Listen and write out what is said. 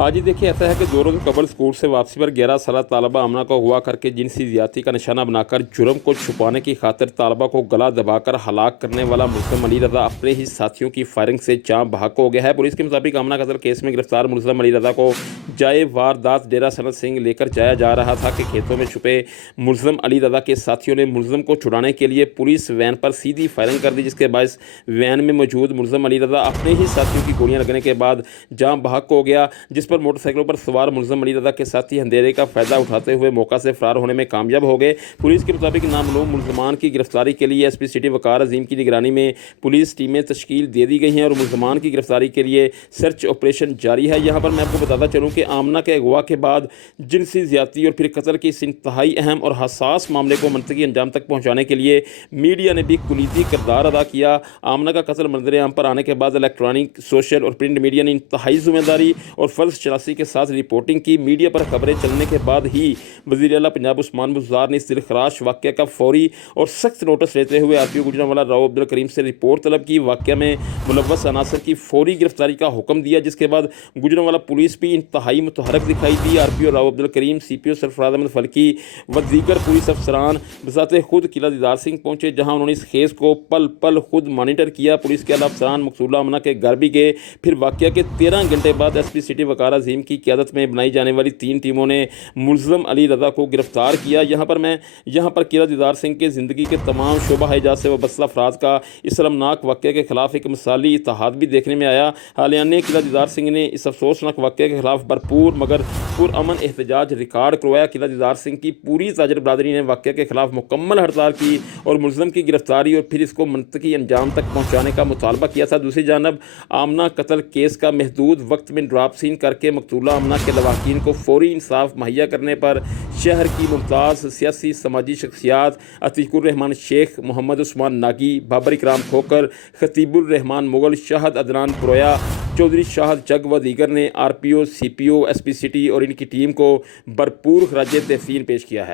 आज ही देखिए, ऐसा है कि 2 रोज़ कबल स्कूल से वापसी पर 11 साला तालिबा आमना को अगवा करके जिनसी ज़्यादती का निशाना बनाकर जुर्म को छुपाने की खातिर तालिबा को गला दबाकर हलाक करने वाला मुल्ज़म अली रज़ा अपने ही साथियों की फायरिंग से जाँ बहक हो गया है। पुलिस के मुताबिक आमना कत्ल केस में गिरफ्तार मुल्ज़म अली रज़ा को जाए वारदात डेरा सनत सिंह लेकर जाया जा रहा था कि खेतों में छुपे मुल्ज़म अली रज़ा के साथियों ने मुल्ज़म को छुड़ाने के लिए पुलिस वैन पर सीधी फायरिंग कर दी, जिसके बायस वैन में मौजूद मुल्ज़म अली रज़ा अपने ही साथियों की गोलियां लगने के बाद जाँ बहक हो गया, जिस पर मोटरसाइकिलों पर सवार मुल्ज़म अली रज़ा के साथी अंधेरे का फ़ायदा उठाते हुए मौका से फ़रार होने में कामयाब हो गए। पुलिस के मुताबिक नामलूम मुल्ज़मान की गिरफ्तारी के लिए एसपी सिटी वक़ार अज़ीम की निगरानी में पुलिस टीमें तश्कील दे दी गई हैं और मुल्ज़मान की गिरफ्तारी के लिए सर्च ऑपरेशन जारी है। यहाँ पर मैं आपको बताता चलूँ कि आमना के अगवा के बाद जिनसी ज़्यादती और फिर कत्ल के इस इंतहाई अहम और हसास मामले को मंतकी अंजाम तक पहुँचाने के लिए मीडिया ने भी कुलीदी किरदार अदा किया। आमना का कत्ल मंजर आम पर आने के बाद इलेक्ट्रॉनिक, सोशल और प्रिंट मीडिया ने इंतहाई ज़िम्मेदारी और फ़र्ज़ शनासी के साथ रिपोर्टिंग की। मीडिया पर खबरें चलने के बाद ही वज़ीर आला पंजाब उस्मान बुज़दार ने इस दिलखराश वाक़या का फौरी और सख्त नोटिस लेते हुए आरपीओ गुजरांवाला राव अब्दुल करीम से रिपोर्ट तलब की। वाक़या में मुलव्वस अनासर की फौरी गिरफ्तारी का हुक्म दिया, जिसके बाद गुजरांवाला पुलिस भी इंतहाई मुतहरक दिखाई दी। आरपीओ राव अब्दुल करीम, सीपीओ सरफराज अहमद फलकी व दीगर पुलिस अफसरान बज़ाते खुद किला दीदार सिंह पहुँचे, जहाँ उन्होंने इस केस को पल पल खुद मॉनिटर किया। पुलिस के आला अफसरान मकसूला आमना के घर भी गए। फिर वाक़या के 13 घंटे बाद एसपी सिटी वक़ार अज़ीम की क़यादत में बनाई जाने वाली 3 टीमों ने मुल्ज़म अली रज़ा को गिरफ्तार किया। यहाँ पर किला दीदार सिंह के ज़िंदगी के तमाम शोबा एजाज से वबस्ता अफराद का इस शर्मनाक वाक़े के खिलाफ एक मिसाली इत्तेहाद भी देखने में आया। हालिया किला दीदार सिंह ने इस अफसोसनाक वाक़े के खिलाफ भरपूर मगर पुरअमन एहतजाज रिकॉर्ड करवाया। किला दीदार सिंह की पूरी ताजर बरदरी ने वाक़े के खिलाफ मुकम्मल हड़ताल की और मुल्ज़म की गिरफ्तारी और फिर इसको मंतकी अंजाम तक पहुँचाने का मुतालबा किया था। दूसरी जानब आमना कत्ल केस का महदूद वक्त में ड्राप सीन करके मकतूला आमना के लवाकिन को फौरी इंसाफ मुहैया करने पर शहर की मुमताज़ सियासी समाजी शख्सियात अतीकुर रहमान शेख, मोहम्मद उस्मान नागी, बाबर इकराम खोकर, खतीबुर रहमान मुगल, शाहद अदनान पुरोया, चौधरी शाहद जग व दीगर ने आरपीओ, सीपीओ, एसपी सिटी और इनकी टीम को भरपूर खराज तहसीन पेश किया है।